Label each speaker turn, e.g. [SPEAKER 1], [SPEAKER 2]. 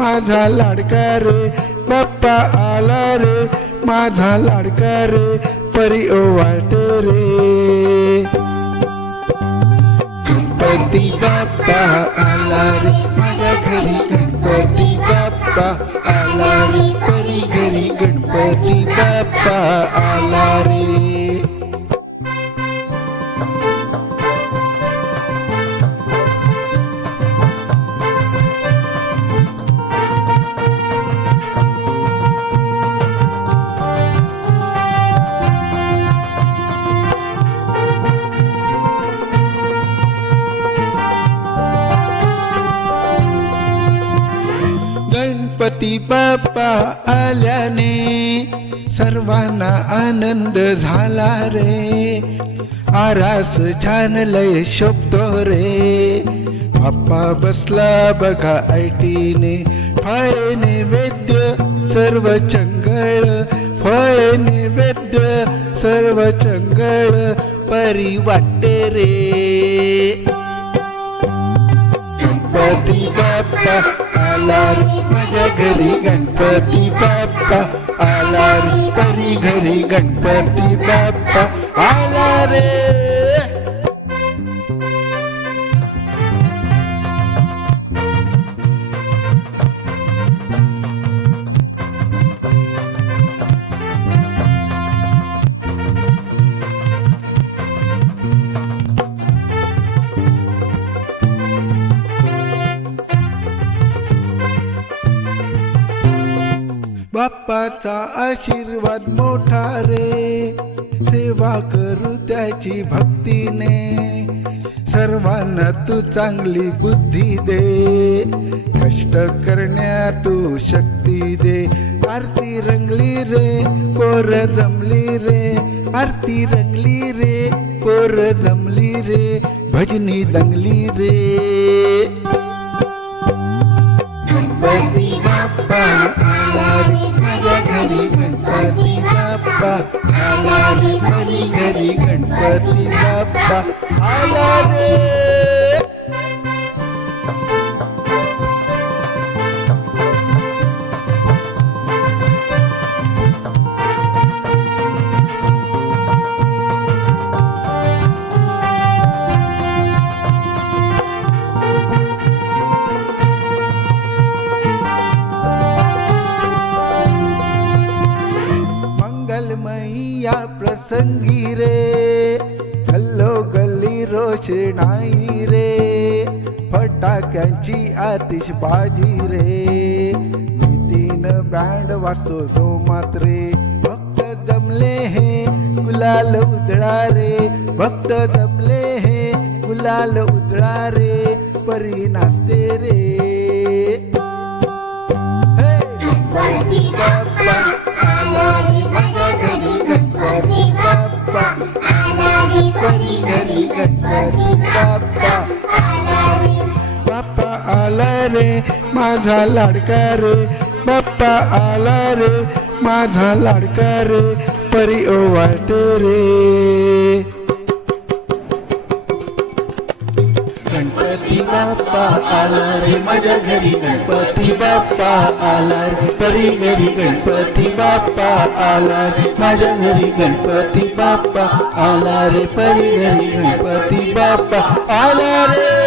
[SPEAKER 1] माझा लाडका रे बाप्पा आला रे माझा लाडका रे परी ओवाळते रे. गणपती बाप्पा आला रे माझ्या घरी गणपती बाप्पा आला रे परी घरी गणपती बाप्पा आला रे. गणपती बाप्पा आल्याने सर्वांना आनंद झाला रे. आरास छान लय शब्दो रे. बाप्पा बसला बघा ऐटीने फळे नैवेद्य सर्व चंगळ. फळे नैवेद्य सर्व चंगळ. परी वाटते रे. गणपती बाप्पा आला माझ्या घरी गणपती बाप्पा. आला घरी घरी गणपती बाप्पाचा आशीर्वाद मोठा रे. सेवा करू त्याची भक्तीने. सर्वांना तू चांगली बुद्धी दे. कष्ट करण्या तू शक्ती दे. आरती रंगली रे पोर जमली रे. आरती रंगली रे पोर जमली रे. भजनी दंगली रे. गणपती बाप्पा. गणपती बाप्पा आला रे गल्ली नाही रे. फटाक्यांची आतिषबाजी रे. भीतीन बँड वाजतो जो रे भक्त जमले हे गुलाल उजळा रे भक्त जमले हे गुलाल उजळा रे परी नाचते रे. आला रे घरी गणपती बाप्पा. बाप्पा आला रे माझा लाडका रे. बाप्पा आला रे माझा लाडका रे. परी ओवाळते रे. आला रे माझ्या घरी गणपती बाप्पा आला रे तरी घरी गणपती बाप्पा आला रे माझ्या घरी गणपती बाप्पा आला रे परी घरी गणपती बाप्पा आला रे